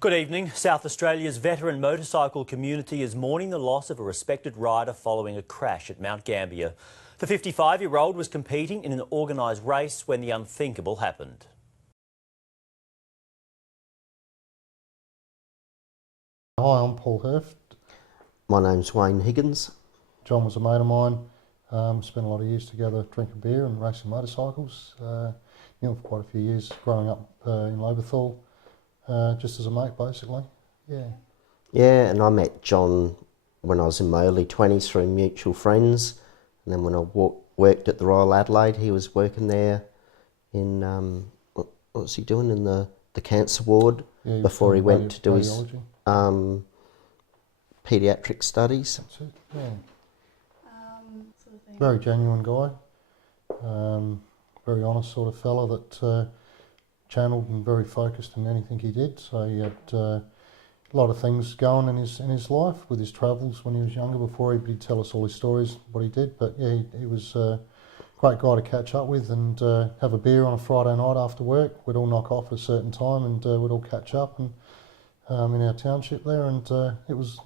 Good evening. South Australia's veteran motorcycle community is mourning the loss of a respected rider following a crash at Mount Gambier. The 55-year-old was competing in an organised race when the unthinkable happened. Hi, I'm Paul Hurft. My name's Wayne Higgins. John was a mate of mine. Spent a lot of years together drinking beer and racing motorcycles. Knew him for quite a few years growing up in Loberthal, just as a mate basically. Yeah, and I met John when I was in my early 20s through mutual friends, and then when I worked at the Royal Adelaide, he was working there in, what was he doing, in the cancer ward before he went to do his paediatric studies. That's it, yeah. Very genuine guy, very honest sort of fella that channeled and very focused in anything he did. So he had a lot of things going in his life with his travels when he was younger. Before he'd tell us all his stories, what he did. But yeah, he was a great guy to catch up with and have a beer on a Friday night after work. We'd all knock off at a certain time and we'd all catch up and in our township there. And it was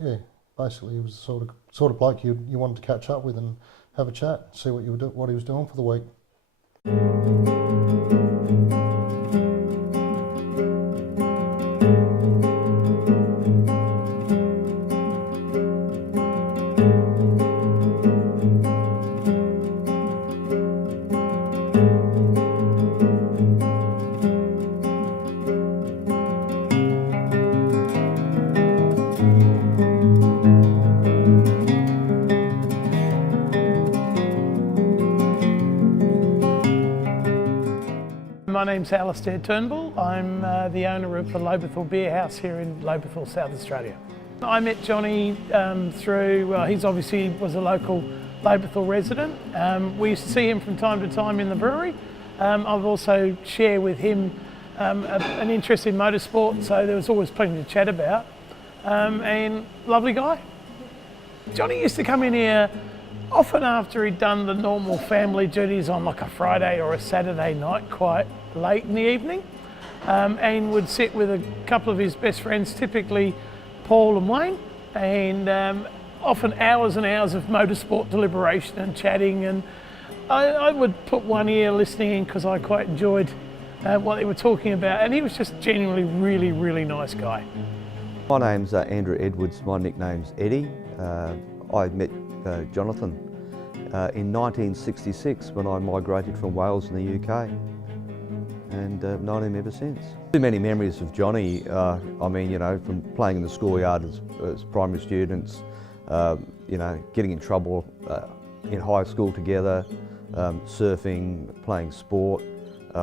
basically he was the sort of bloke you wanted to catch up with and have a chat, see what he was doing for the week. My name's Alastair Turnbull. I'm the owner of the Loberthal Beer House here in Loberthal, South Australia. I met Jonny through, he obviously was a local Loberthal resident. We used to see him from time to time in the brewery. I've also shared with him an interest in motorsport, so there was always plenty to chat about. And lovely guy. Jonny used to come in here often after he'd done the normal family duties on like a Friday or a Saturday night, quite late in the evening, and would sit with a couple of his best friends, typically Paul and Wayne, and often hours and hours of motorsport deliberation and chatting. And I would put one ear listening in because I quite enjoyed what they were talking about, and he was just genuinely really, really nice guy. My name's Andrew Edwards, my nickname's Eddie. I met Jonathan in 1966 when I migrated from Wales in the UK, and known him ever since. Too many memories of Jonny. I mean, you know, from playing in the schoolyard as primary students, you know, getting in trouble in high school together, surfing, playing sport.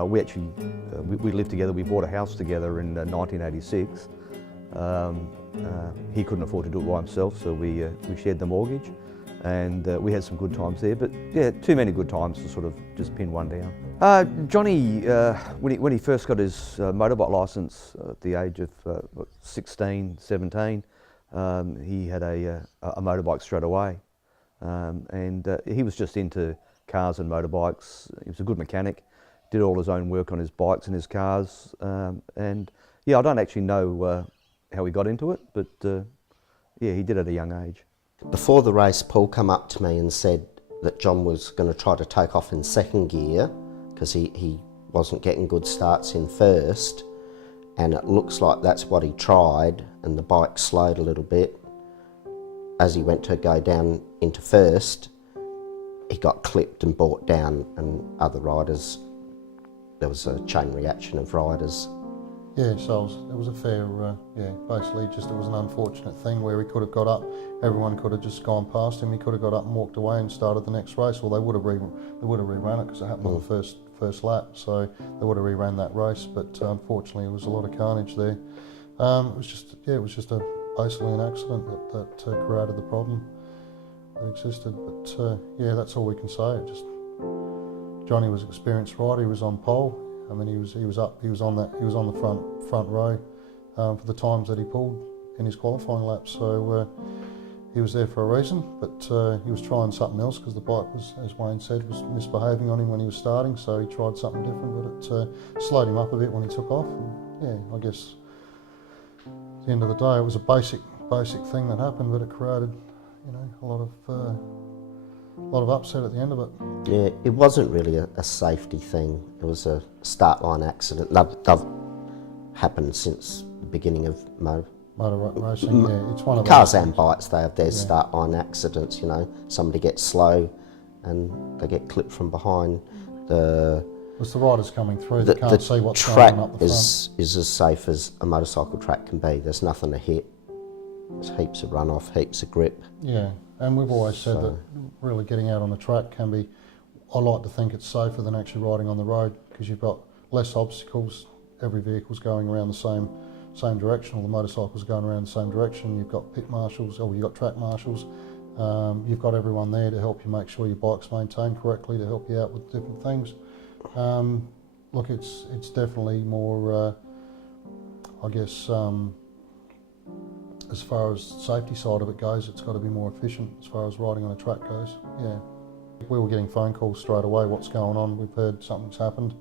We actually we lived together. We bought a house together in 1986. He couldn't afford to do it by himself, so we shared the mortgage, and we had some good times there. But yeah, too many good times to sort of just pin one down. Jonny, when he first got his motorbike licence at the age of 16, 17, he had a motorbike straight away, and he was just into cars and motorbikes. He was a good mechanic, did all his own work on his bikes and his cars, and yeah, I don't actually know how he got into it, but yeah, he did at a young age. Before the race, Paul came up to me and said that John was going to try to take off in second gear because he wasn't getting good starts in first, and it looks like that's what he tried, and the bike slowed a little bit. As he went to go down into first, he got clipped and brought down, and other riders, there was a chain reaction of riders. Yeah, so it was a fair, basically just it was an unfortunate thing where he could have got up, everyone could have just gone past him, he could have got up and walked away and started the next race, or they would have rerun it because it happened on the first lap, so they would have rerun that race, but unfortunately there was a lot of carnage there. It was just basically an accident that created the problem that existed, but yeah, that's all we can say. Jonny was an experienced rider, he was on pole. I mean, he was on the front row for the times that he pulled in his qualifying laps. So he was there for a reason, but he was trying something else because the bike was, as Wayne said, was misbehaving on him when he was starting. So he tried something different, but it slowed him up a bit when he took off. And, yeah, I guess at the end of the day, it was a basic thing that happened, but it created, you know, a lot of upset at the end of it. Yeah, it wasn't really a safety thing. It was a start line accident. They've happened since the beginning of motor racing. Yeah, it's one of cars those and bikes. They have their start line accidents. You know, somebody gets slow and they get clipped from behind. It's the riders coming through that can't see what's going on up the front. Is as safe as a motorcycle track can be. There's nothing to hit. There's heaps of runoff, heaps of grip. Yeah, and we've always said that really getting out on the track can be, I like to think it's safer than actually riding on the road because you've got less obstacles. Every vehicle's going around the same direction, all the motorcycles going around the same direction. You've got pit marshals, or you've got track marshals. You've got everyone there to help you make sure your bike's maintained correctly, to help you out with different things. Look, it's definitely more, I guess, as far as safety side of it goes, it's got to be more efficient as far as riding on a track goes. Yeah, we were getting phone calls straight away. What's going on? We've heard something's happened.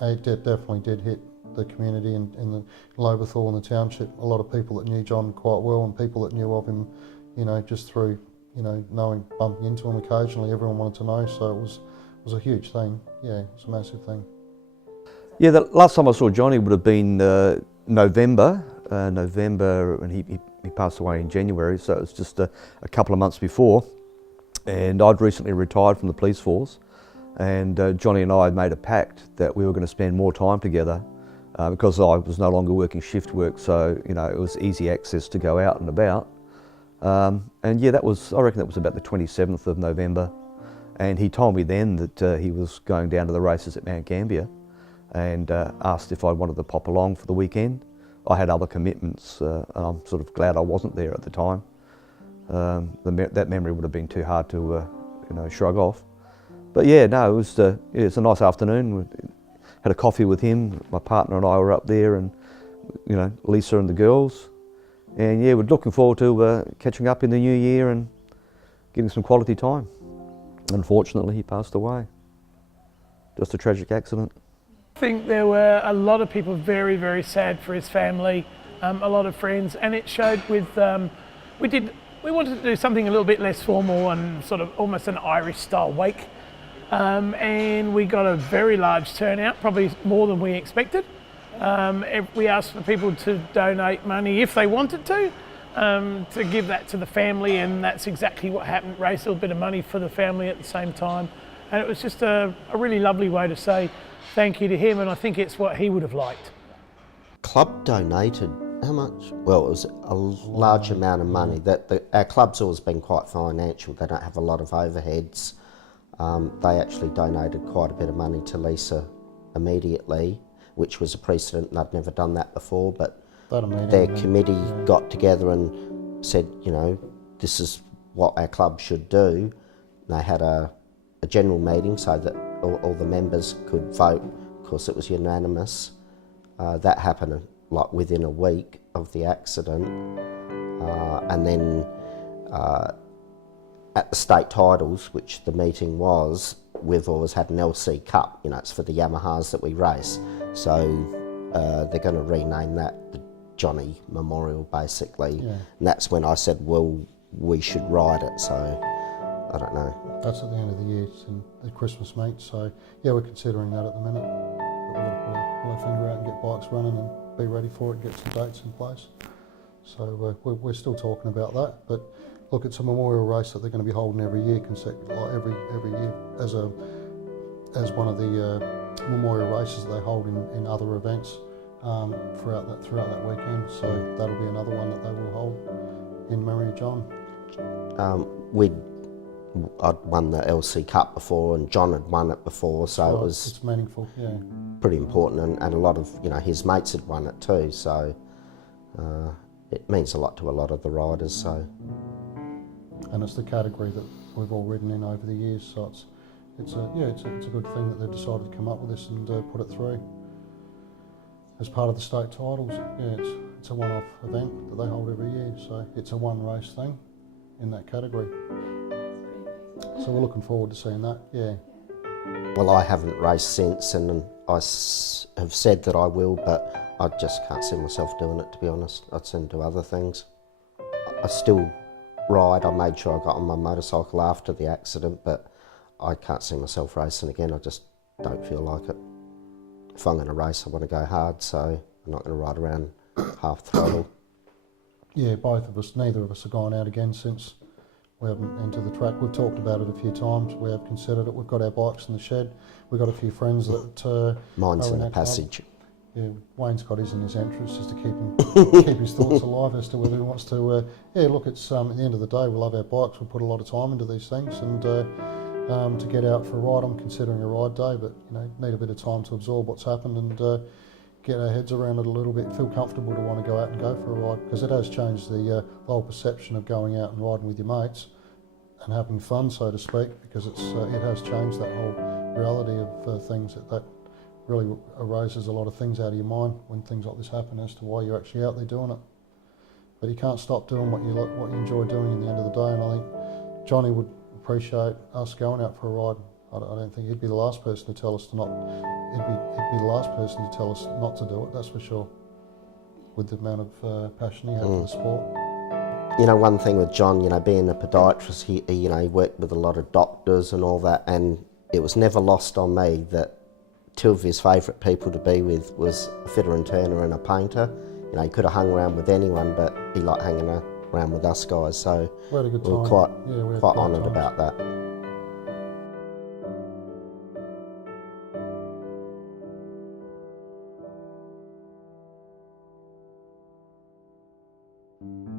It definitely did hit the community in the Lobethal and the township. A lot of people that knew John quite well and people that knew of him, you know, just through, you know, knowing, bumping into him occasionally. Everyone wanted to know, so it was a huge thing. Yeah, it was a massive thing. Yeah, the last time I saw Johnny would have been November, and he passed away in January, so it was just a couple of months before. And I'd recently retired from the police force, and Johnny and I had made a pact that we were going to spend more time together because I was no longer working shift work, so you know it was easy access to go out and about. And yeah, I reckon that was about the 27th of November. And he told me then that he was going down to the races at Mount Gambier and asked if I wanted to pop along for the weekend. I had other commitments and I'm sort of glad I wasn't there at the time. That memory would have been too hard to you know, shrug off. But yeah, no, it was a nice afternoon. We had a coffee with him, my partner and I were up there, and you know, Lisa and the girls. And yeah, we're looking forward to catching up in the new year and getting some quality time. Unfortunately, he passed away. Just a tragic accident. I think there were a lot of people very, very sad for his family, a lot of friends, and it showed with, we wanted to do something a little bit less formal and sort of almost an Irish style wake. And we got a very large turnout, probably more than we expected. We asked for people to donate money if they wanted to give that to the family, and that's exactly what happened. Raised a little bit of money for the family at the same time, and it was just a really lovely way to say thank you to him, and I think it's what he would have liked. Club donated how much? Well, it was a large amount of money. Our club's always been quite financial. They don't have a lot of overheads. They actually donated quite a bit of money to Lisa immediately, which was a precedent, and I'd never done that before, but their committee got together and said, you know, this is what our club should do. They had a general meeting so that all the members could vote. Of course, it was unanimous. That happened like within a week of the accident. And then at the state titles, which the meeting was, we've always had an LC Cup, you know, it's for the Yamahas that we race. So they're going to rename that the Jonny Memorial, basically. Yeah. And that's when I said, well, we should ride it, so I don't know. That's at the end of the year, it's in the Christmas meet, so yeah, we're considering that at the minute. But we've got to pull our finger out and get bikes running and be ready for it, get some dates in place. So we're still talking about that, but look, it's a memorial race that they're going to be holding every year, like every year, as one of the memorial races they hold in other events throughout that weekend. So that'll be another one that they will hold in memory of John. I'd won the LC Cup before, and John had won it before, so it's meaningful, yeah. Pretty important, and a lot of his mates had won it too, so it means a lot to a lot of the riders. So, and it's the category that we've all ridden in over the years, so it's a good thing that they've decided to come up with this and put it through as part of the state titles. Yeah, it's a one-off event that they hold every year, so it's a one-race thing in that category. So we're looking forward to seeing that, yeah. Well, I haven't raced since, and have said that I will, but I just can't see myself doing it, to be honest. I'd send to other things. I still ride. I made sure I got on my motorcycle after the accident, but I can't see myself racing again. I just don't feel like it. If I'm going to race, I want to go hard, so I'm not going to ride around half throttle. Yeah, both of us, neither of us have gone out again since we haven't entered the track. We've talked about it a few times. We have considered it. We've got our bikes in the shed. We've got a few friends that Mine's are in the our club. passage. Yeah, Wayne's got his in his entrance just to keep his thoughts alive as to whether he wants to. Yeah, look, it's at the end of the day, we love our bikes. We put a lot of time into these things, and to get out for a ride, I'm considering a ride day, but need a bit of time to absorb what's happened and get our heads around it a little bit. Feel comfortable to want to go out and go for a ride, because it has changed the whole perception of going out and riding with your mates and having fun, so to speak, because it has changed that whole reality of things that really erases a lot of things out of your mind when things like this happen as to why you're actually out there doing it. But you can't stop doing what you enjoy doing in the end of the day, and I think Jonny would appreciate us going out for a ride. I don't think he'd be the last person to tell us to not. He'd be the last person to tell us not to do it, that's for sure, with the amount of passion he had for the sport. One thing with John, being a podiatrist, he worked with a lot of doctors and all that, and it was never lost on me that two of his favourite people to be with was a fitter and turner and a painter. He could have hung around with anyone, but he liked hanging around with us guys, so We had a good we were time. quite honoured about that. Yeah.